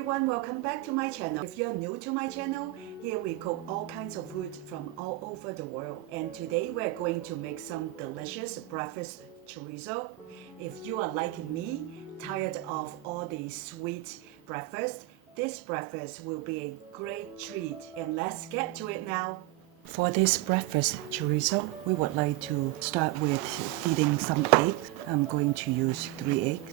everyone, welcome back to my channel. If you're new to my channel, here we cook all kinds of food from all over the world. And today we're going to make some delicious breakfast chorizo. If you are like me, tired of all the sweet breakfast, this breakfast will be a great treat. And let's get to it now. For this breakfast chorizo, we would like to start with eating some eggs. I'm going to use 3 eggs.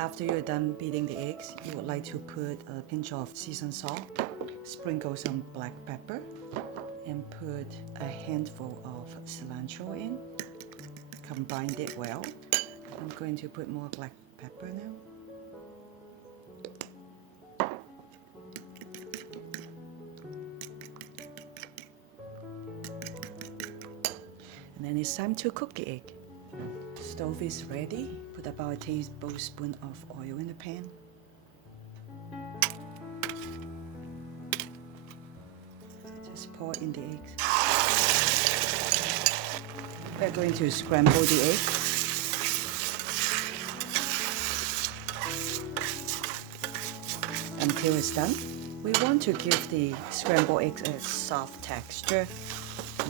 After you're done beating the eggs, you would like to put a pinch of seasoned salt, sprinkle some black pepper, and put a handful of cilantro in. Combine it well. I'm going to put more black pepper now. And then it's time to cook the egg. Stove is ready. Put about a tablespoon of oil in the pan. Just pour in the eggs. We're going to scramble the egg. Until it's done. We want to give the scrambled eggs a soft texture,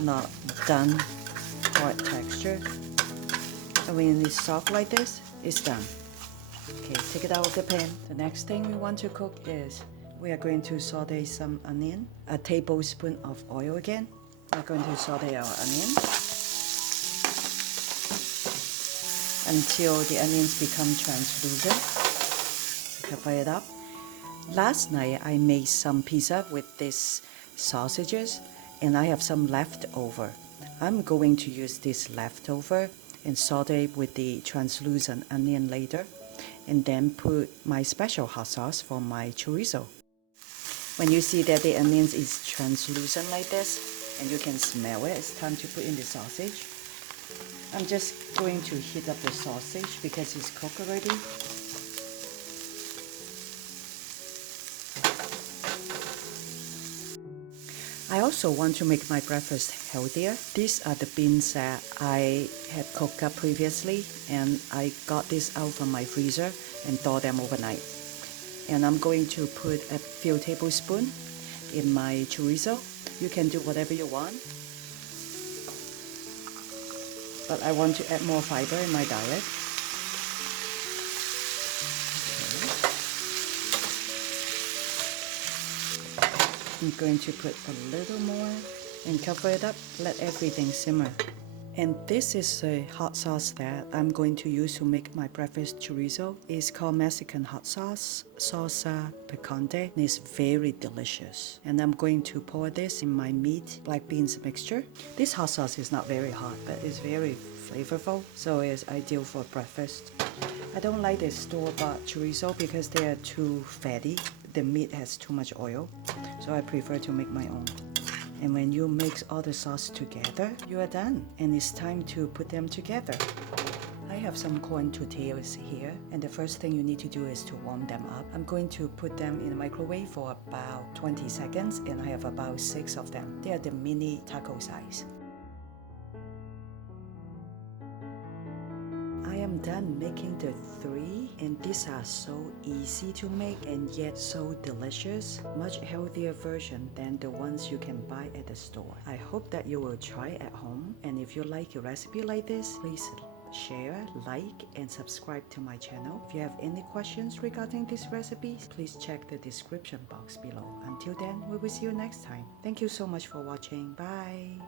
not done hard texture. And when it's soft like this, it's done. Okay, take it out of the pan. The next thing we want to cook is we are going to saute some onion. A tablespoon of oil again. We're going to saute our onion until the onions become translucent. Cover it up. Last night I made some pizza with these sausages and I have some left over. I'm going to use this leftover and saute with the translucent onion later, and then put my special hot sauce for my chorizo. When you see that the onions is translucent like this and you can smell it, it's time to put in the sausage. I'm just going to heat up the sausage because it's cooked already. I also want to make my breakfast healthier. These are the beans that I had cooked up previously, and I got this out from my freezer and thawed them overnight. And I'm going to put a few tablespoons in my chorizo. You can do whatever you want, but I want to add more fiber in my diet. I'm going to put a little more and cover it up, let everything simmer. And this is a hot sauce that I'm going to use to make my breakfast chorizo. It's called Mexican hot sauce, salsa picante, and it's very delicious. And I'm going to pour this in my meat black beans mixture. This hot sauce is not very hot, but it's very flavorful, so it's ideal for breakfast. I don't like the store-bought chorizo because they are too fatty. The meat has too much oil, so I prefer to make my own. And when you mix all the sauce together, you are done, and it's time to put them together. I have some corn tortillas here, and the first thing you need to do is to warm them up. I'm going to put them in the microwave for about 20 seconds, and I have about 6 of them. They are the mini taco size. I am done making the 3, and these are so easy to make and yet so delicious. Much healthier version than the ones you can buy at the store. I hope that you will try at home, and if you like a recipe like this, please share, like, and subscribe to my channel. If you have any questions regarding these recipes, please check the description box below. Until then, we will see you next time. Thank you so much for watching. Bye!